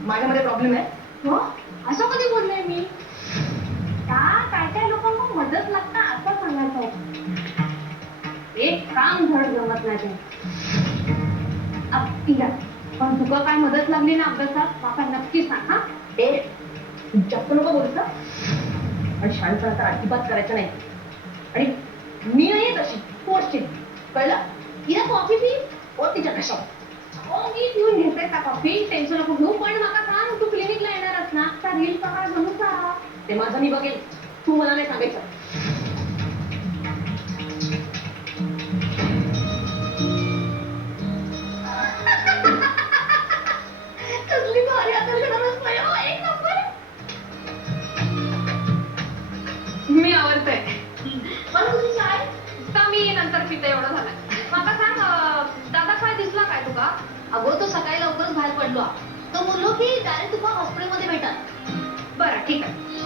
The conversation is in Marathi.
माझ्यामध्ये प्रॉब्लेम आहे. हो असं कधी बोलले मी? काय काय लोकांना मदत लागतं असं सांगायचं होतं. एक काम धड जमत नाही ते. पण तुका काय मदत लागली ना अभ्यासात माका नक्की सांग हा. ए जास्त नको बोलत आणि शाळेत तर अजिबात करायचं नाही. आणि मी नाही तशी तू असशील कळलं. तिला कॉफी पी ओ तिच्या कशा. हो मी पिऊन घेते का कॉफी, टेन्शन नको घेऊ. पण माका सांग तू क्लिनिकला येणारच ना, त्या रील काय जमूचा ते माझं मी बघेल, तू मला नाही सांगायचं. कसली भारी आकर्षणारच नाही हो, एक नंबर. मी आवडते. पण तुझी चाय का मी नंतर पिते एवढं झालं. माका सांग दादा काय दिसला काय तुका? अगो तो सकाळी लवकरच बाहेर पडलो. तो बोललो की डायरेक्ट तुला हॉस्पिटलमध्ये भेटा. बरं ठीक आहे.